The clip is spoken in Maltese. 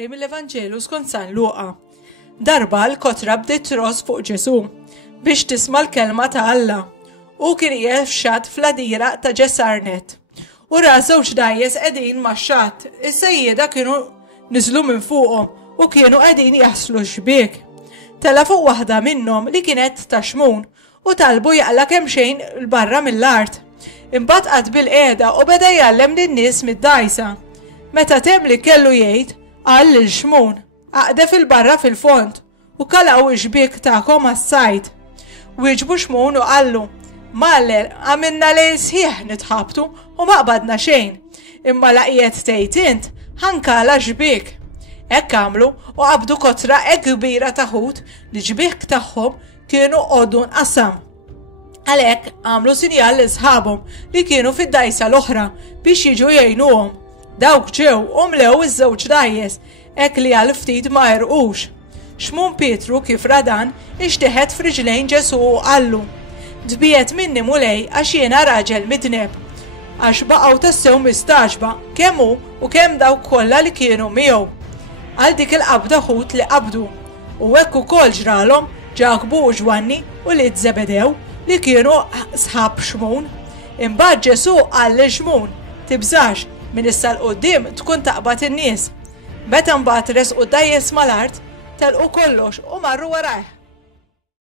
Qari mill-Evanġelu skont San Luqa. Darba l-kotra bdiet tros fuq Ġesu biex tisma' l-kelma ta' Alla u kien qiegħed f'xatt fl-għadira ta' Ġesarnet. U ra żewġ dajjes qegħdin max-xatt, is-sejjieda kienu niżlu minn fuqhom u kienu qegħdin jaħslu xbiek. Tela fuq waħda minnhom li kienet ta' xmun u talbu jaqla kemm xejn l-barra mill-art. Imbagħad qad bil-qiegħda u beda jgħallem lin-nies mid-dajsa. Meta temm li kellu jgħid, qal lil xmun, aqde fil-barra fil-fond u kalaw ix-xbiek tagħkom għas-sajd. Wieġbu xmun u qallu, Maller, għamilna lejl sħiħ nitħabtu u ma qbadna xejn, imma laqiet tgħid int ħankala xbiek. Hekk għamlu u qabdu kotra hekk kbira ta' ħut li ġbiek tagħhom kienu għodu nqasam. Għalhekk għamlu sinjal li sħabhom li kienu fid-dajsa l-oħra biex jiġu jgħinuhom. Dawk ġew u mlew iż-żewġ dajjes hekk li għal ftit ma jrqux. Xmun Pietru kif radan ixtieħed f'riġlejn Ġesu u qallu, Dbiet minni mulej għax jiena raġel midneb, għax baqgħu tassew mistaġba kemm hu u kemm dawk kollha li kienu miegħu. Għal dik il-qabda ħut li qabdu u hekk ukoll ġralhom Ġakbu u Ġwanni u li Zebedew li kienu sħab xmun. Imbagħad Ġesu qal lil xmun, tibżax min issa l-qudiem tkun taqbad in-nies. Meta mbagħad resqu dajjes mal-art telqu kollox u marru warajh.